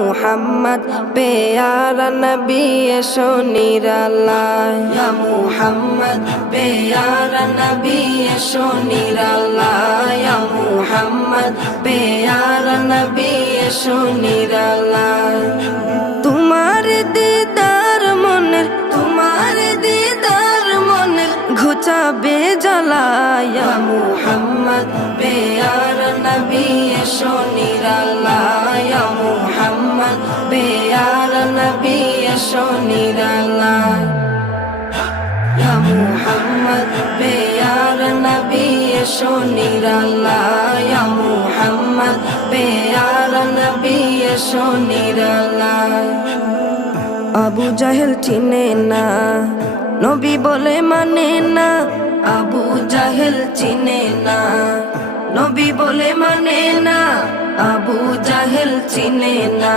মুহাম্মদ পেয়ারা নবী এসো নিরালায়, ইয়া মুহাম্মদ পেয়ারা নবী এসো নিরালায়, ইয়া মুহাম্মদ পেয়ারা নবী এসো নিরালায়। তোমার দিদার মনের, তোমার দিদার মনের ঘুচাবে জ্বালায়, ইয়া মুহাম্মদ পেয়ারা নবী এসো নিরালায়, ইয়া মুহাম্মদ পেয়ারা নবী এসো নিরালায়, ইয়া মুহাম্মদ পেয়ারা নবী এসো নিরালায়, ইয়া মুহাম্মদ পেয়ারা নবী এসো নিরালায়। আবু জাহেল চিনে না, নবী বলে মানে না, আবু জাহেল চিনে না, নবী বলে মানে না, আবু জাহেল চিনে না।